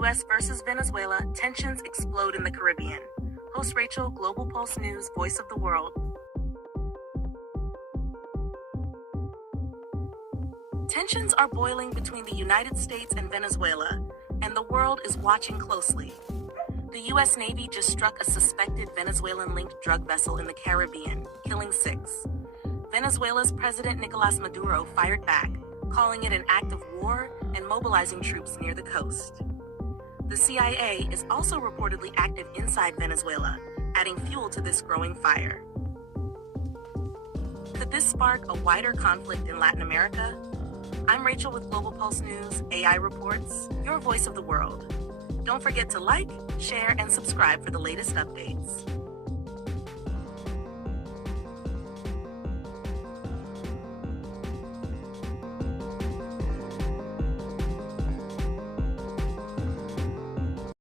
U.S. versus Venezuela, tensions explode in the Caribbean. Host Rachel, Global Pulse News, Voice of the World. Tensions are boiling between the United States and Venezuela, and the world is watching closely. The U.S. Navy just struck a suspected Venezuelan-linked drug vessel in the Caribbean, killing 6. Venezuela's President Nicolas Maduro fired back, calling it an act of war and mobilizing troops near the coast. The CIA is also reportedly active inside Venezuela, adding fuel to this growing fire. Could this spark a wider conflict in Latin America? I'm Rachel with Global Pulse News, AI Reports, your voice of the world. Don't forget to like, share, and subscribe for the latest updates.